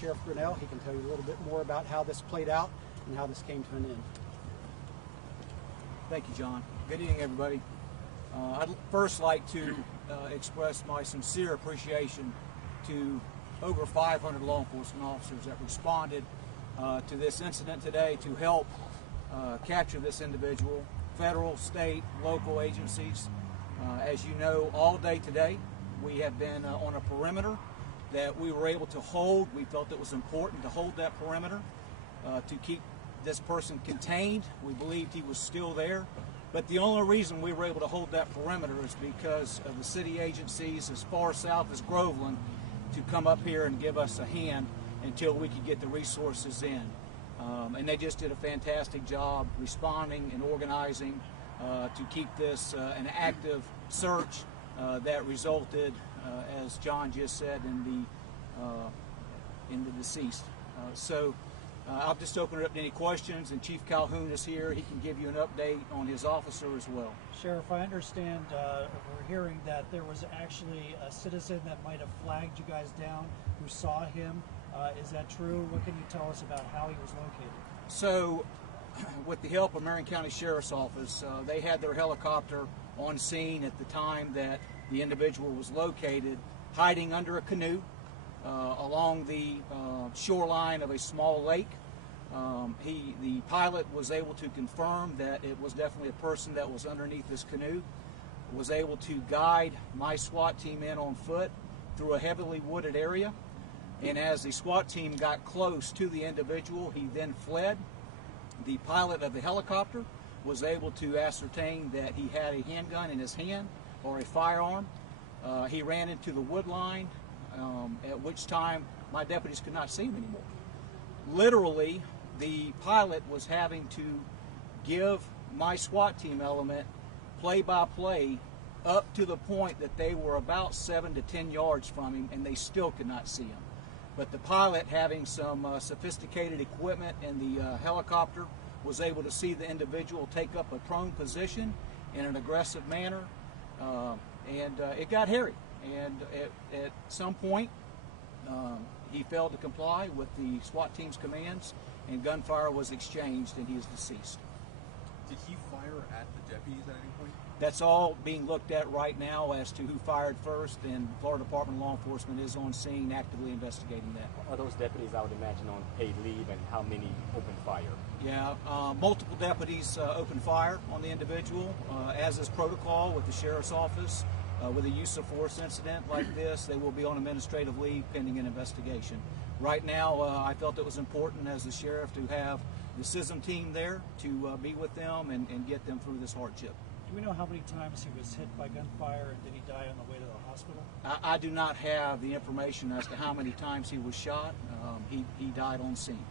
Sheriff Grinnell. He can tell you a little bit more about how this played out and how this came to an end. Thank you, John. Good evening, everybody. I'd first like to express my sincere appreciation to over 500 law enforcement officers that responded to this incident today to help capture this individual. Federal, state, local agencies. As you know, all day today we have been on a perimeter that we were able to hold. We felt it was important to hold that perimeter to keep this person contained. We believed he was still there. But the only reason we were able to hold that perimeter is because of the city agencies as far south as Groveland to come up here and give us a hand until we could get the resources in. And they just did a fantastic job responding and organizing to keep this an active search that resulted, as John just said, in the deceased. I'll just open it up to any questions, and Chief Calhoun is here. He can give you an update on his officer as well. Sheriff, I understand we're hearing that there was actually a citizen that might have flagged you guys down who saw him. Is that true? What can you tell us about how he was located? So, with the help of Marion County Sheriff's Office, they had their helicopter on scene at the time that the individual was located, hiding under a canoe along the shoreline of a small lake. The pilot was able to confirm that it was definitely a person that was underneath this canoe, was able to guide my SWAT team in on foot through a heavily wooded area, and as the SWAT team got close to the individual, he then fled. The pilot of the helicopter was able to ascertain that he had a handgun in his hand or a firearm. He ran into the wood line, at which time my deputies could not see him anymore. Literally, the pilot was having to give my SWAT team element play-by-play up to the point that they were about 7 to 10 yards from him, and they still could not see him. But the pilot, having some sophisticated equipment in the helicopter, was able to see the individual take up a prone position in an aggressive manner, and it got hairy. And at some point, he failed to comply with the SWAT team's commands, and gunfire was exchanged, and he is deceased. Did he fire at the deputies at any point? That's all being looked at right now as to who fired first, and Florida Department of Law Enforcement is on scene actively investigating that. Are those deputies, I would imagine, on paid leave, and how many opened fire? Yeah, multiple deputies opened fire on the individual, as is protocol with the Sheriff's Office. With a use of force incident like this, they will be on administrative leave pending an investigation. Right now, I felt it was important as the Sheriff to have the CISM team there to be with them and get them through this hardship. Do we know how many times he was hit by gunfire, and did he die on the way to the hospital? I do not have the information as to how many times he was shot. He died on scene.